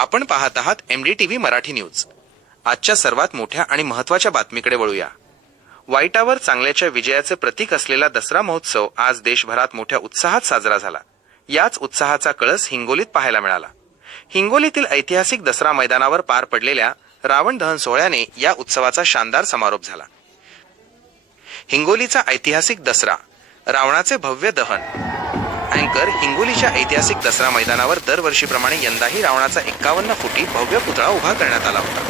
आपण पाहत आहात एमडीटीव्ही मराठी न्यूज. आजच्या सर्वात मोठ्या आणि महत्त्वाच्या बातमीकडे वळूया. वाईटावर चांगल्याच्या विजयाचे प्रतीक असलेला दसरा महोत्सव आज देशभरात मोठ्या उत्साहात साजरा झाला. याच उत्साहाचा कळस हिंगोलीत पाहायला मिळाला. हिंगोलीतील ऐतिहासिक दसरा मैदानावर पार पडलेल्या रावण दहन सोहळ्याने या उत्सवाचा शानदार समारोप झाला. हिंगोलीचा ऐतिहासिक दसरा रावणाचे भव्य दहन अँकर हिंगोलीच्या ऐतिहासिक दसरा मैदानावर दरवर्षीप्रमाणे यंदाही रावणाचा एक्कावन्न फुटी भव्य पुतळा उभा करण्यात आला होता.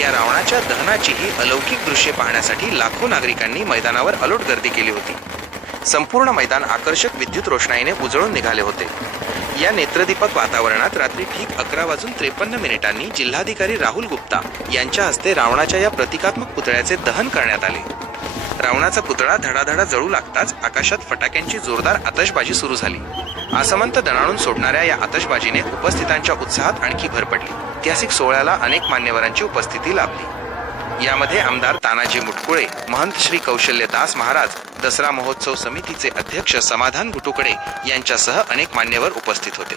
या रावणाच्या दहनाचीही अलौकिक दृश्ये पाहण्यासाठी लाखो नागरिकांनी मैदानावर अलोट गर्दी केली होती. संपूर्ण मैदान आकर्षक विद्युत रोषणाईने उजळून निघाले होते. या नेत्रदीपक वातावरणात रात्री ठीक अकरा वाजून त्रेपन्न मिनिटांनी जिल्हाधिकारी राहुल गुप्ता यांच्या हस्ते रावणाच्या या प्रतिकात्मक पुतळ्याचे दहन करण्यात आले. रावणाचा पुतळा धडाधडा जळू लागताच आकाशात फटाक्यांची जोरदार आतषबाजी सुरू झाली. आसमंत दणाणून सोडणाऱ्या या आतषबाजीने उपस्थितांच्या उत्साहात आणखी भर पडली. ऐतिहासिक सोहळ्याला अनेक मान्यवरांची उपस्थिती लाभली. यामध्ये आमदार तानाजी मुटकुळे महंत श्री कौशल्य दास महाराज दसरा महोत्सव समितीचे अध्यक्ष समाधान गुटुकडे यांच्यासह अनेक मान्यवर उपस्थित होते.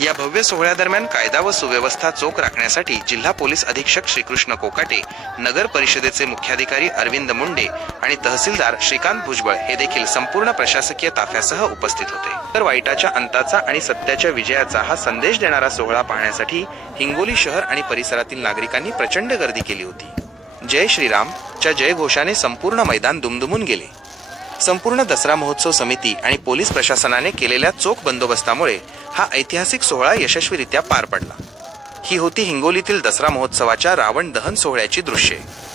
या भव्य सोहळ्यादरम्यान कायदा व सुव्यवस्था चोख राखण्यासाठी जिल्हा पोलीस अधीक्षक श्रीकृष्ण कोकाटे नगर परिषदेचे मुख्याधिकारी अरविंद मुंडे आणि तहसीलदार श्रीकांत भुजबळ हे देखील संपूर्ण प्रशासकीय ताफ्यासह उपस्थित होते. तर वाईटाच्या अंताचा आणि सत्याच्या विजयाचा हा संदेश देणारा सोहळा पाहण्यासाठी हिंगोली शहर आणि परिसरातील नागरिकांनी प्रचंड गर्दी केली होती. जय श्रीराम च्या जयघोषाने संपूर्ण मैदान दुमदुमून गेले. संपूर्ण दसरा महोत्सव समिती आणि पोलीस प्रशासनाने केलेल्या चोख बंदोबस्तामुळे हा ऐतिहासिक सोहळा यशस्वीरित्या पार पडला. ही होती हिंगोलीतील दसरा महोत्सवाच्या रावण दहन सोहळ्याची दृश्ये.